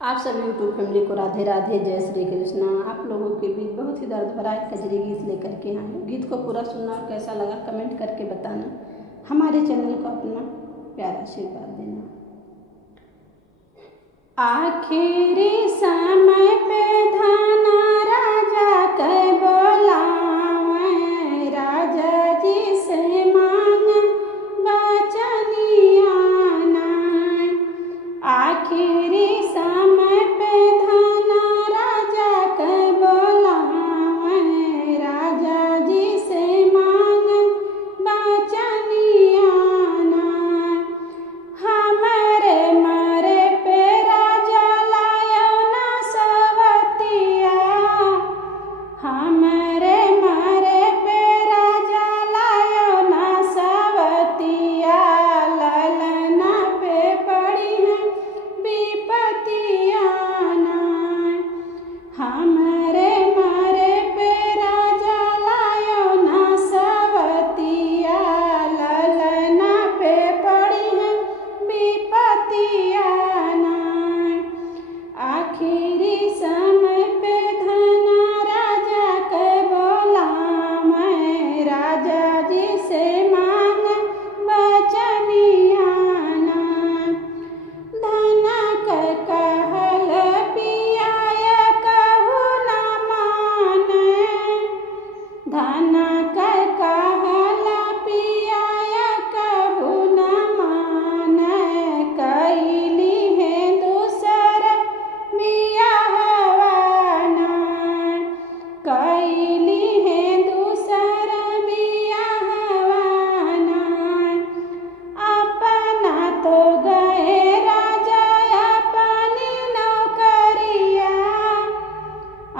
आप सभी YouTube family को राधे राधे, जय श्री कृष्णा। आप लोगों के बीच बहुत ही दर्द भरा एक कजरी गीत लेकर के आए हूँ। गीत को पूरा सुनना और कैसा लगा कमेंट करके बताना। हमारे चैनल को अपना प्यारा आशीर्वाद देना। आखिरी समय पे धाना राजा के बोलावे, राजा जी से मांग बचनिया ना। आखिरी समय पे धाना राजा के बोलावे, राजा जी से मांग बचनिया ना। हमरे मरे पे राजा लायो ना सवतिया, हमरे मरे पे राजा लायो ना सवतिया। ललना पे पड़ी है विपतिया ना। हमरे मरे पे राजा लायो ना सवतिया। ललना पे पड़ी है विपतिया ना। आखिरी समय पे धना राजा के बोलावे, राजा जी से मांग बचनिया ना। धना के कहल पियाय कहू न माने, धना के कहल पियाय कहू न माने। कैली है दूसर बियाहवा ना, कैली है दूसर बियाहवा ना। अपना तो गए राजा अपनी नौकरिया,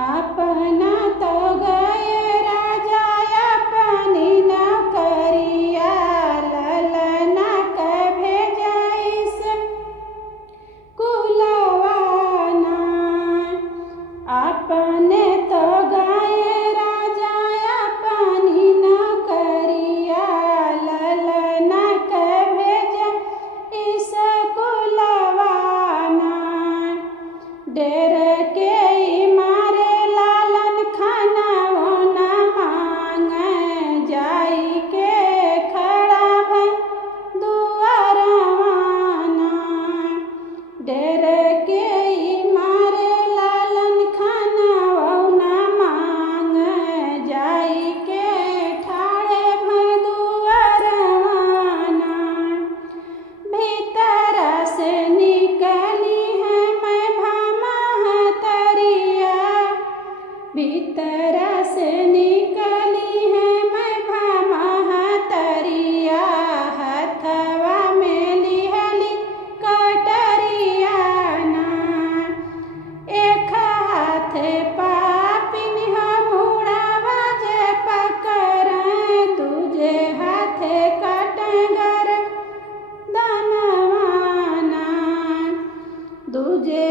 अपना तो गए राजा अपनी नौकरिया। ललना के भेजाइस कुलवा ना। अपने तो गए राजा अपनी नौकरिया। ललना के भेजा इस कुलवा ना। डेर के मारे लालन खाना वो न मांगे, जाई के खड़ा भई दुआरवा ना। डेर के मारे लालन खाना वो न मांगे, जाई के ठाड़े भई दुआरवा ना। भीतर से निकली है मैं भामातरिया, भीतर से निकली है मैं भामातरिया। हथवा में लिहली कटरिया ना। एक हाथे पापिन मुड़ावा जे पकड़े, दूजे हाथे कटगर दनवा ना। दूजे